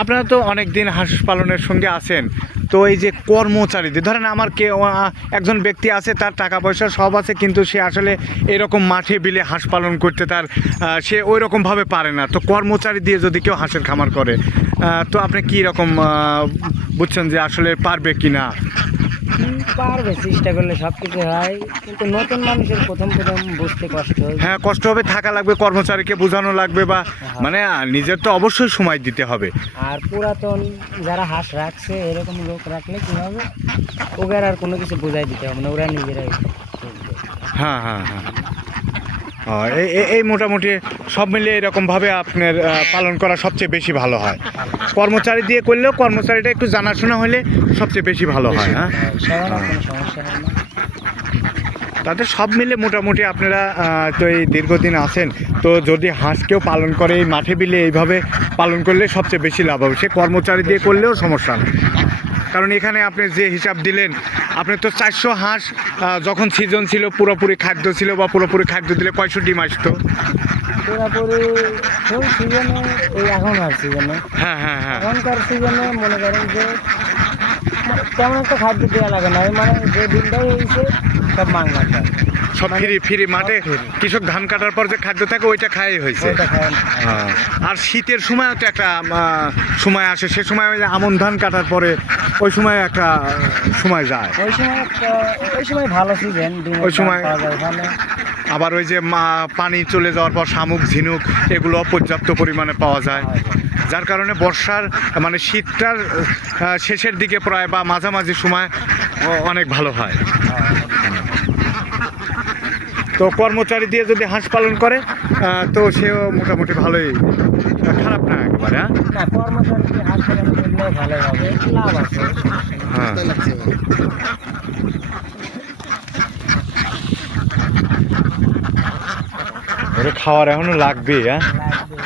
আপনারা তো অনেক দিন হাঁস পালনের সঙ্গে আছেন, তো এই যে কর্মচারীদের, ধরেন আমার কে একজন ব্যক্তি আছে, তার টাকা পয়সা সব আছে, কিন্তু সে আসলে এরকম মাঠে বিলে হাঁস পালন করতে তার সে ওই রকমভাবে পারে না। তো কর্মচারী দিয়ে যদি কেউ হাঁসের খামার করে তো আপনি কী রকম বুঝছেন যে আসলে পারবে কি না পারবে চেষ্টা করলে সব কিছু হয় কিন্তু নতুন মানুষের প্রথম প্রথম বুঝতে কষ্ট হয়। হ্যাঁ কষ্ট হবে থাকা লাগবে কর্মচারীকে বোঝানো লাগবে বা মানে আহ, নিজের তো অবশ্যই সময় দিতে হবে। আর পুরাতন যারা হাঁস রাখছে এরকম লোক রাখলে কি হবে? ওদের আর কোনো কিছু বোঝাই দিতে হবে না ওরা নিজেরাই হ্যাঁ হ্যাঁ হ্যাঁ। এই- মোটামুটি সব মিলিয়ে এরকমভাবে আপনার পালন করা সবচেয়ে বেশি ভালো হয়। কর্মচারী দিয়ে করলেও কর্মচারীটা একটু জানাশোনা হলে সবচেয়ে বেশি ভালো হয় হ্যাঁ? হয়। তাদের সব মিলে মোটামুটি আপনারা তো এই দীর্ঘদিন আছেন, তো যদি হাঁসকেও পালন করে এই মাঠে বিলে এইভাবে পালন করলে সবচেয়ে বেশি লাভ হবে। সে কর্মচারী দিয়ে করলেও সমস্যা নেই। কারণ এখানে আপনি যে হিসাব দিলেন আপনি তো চারশো হাঁস যখন সিজন ছিল পুরোপুরি খাদ্য ছিল বা পুরোপুরি খাদ্য দিলে কয়শো ডিম আসতো পুরোপুরি ফুল সিজনে এই এখন আর সিজনে হ্যাঁ হ্যাঁ হ্যাঁ। এখনকার সিজনে মনে করেন যে মানে তেমন একটা খাদ্য দেওয়া লাগে না। মানে যে দিনটাই হয়েছে সব খায় সব ফ্রি ফ্রি মাঠে কৃষক ধান কাটার পর যে খাদ্য থাকে ওইটা খাই হয়েছে। হ্যাঁ। আর শীতের সময়ও তো একটা সময় আসে। সে সময় ওই যে আমন ধান কাটার পরে ওই সময় একটা সময় যায়। ওই সময় ওই সময় ভালো সিজন ওই সময়- আবার ওই যে মা- পানি চলে যাওয়ার পর শামুক ঝিনুক এগুলো পর্যাপ্ত পরিমাণে পাওয়া যায়। যার কারণে বর্ষার মানে শীতটার শেষের দিকে প্রায় বা মাঝামাঝি সময় অনেক ভালো হয়। তো কর্মচারী দিয়ে যদি হাঁস পালন করে তো সেও মোটামুটি ভালোই খারাপ না একেবারে হ্যাঁ? হ্যাঁ। ওরে খাওয়ার এখনও লাগবে হ্যাঁ? লাগবে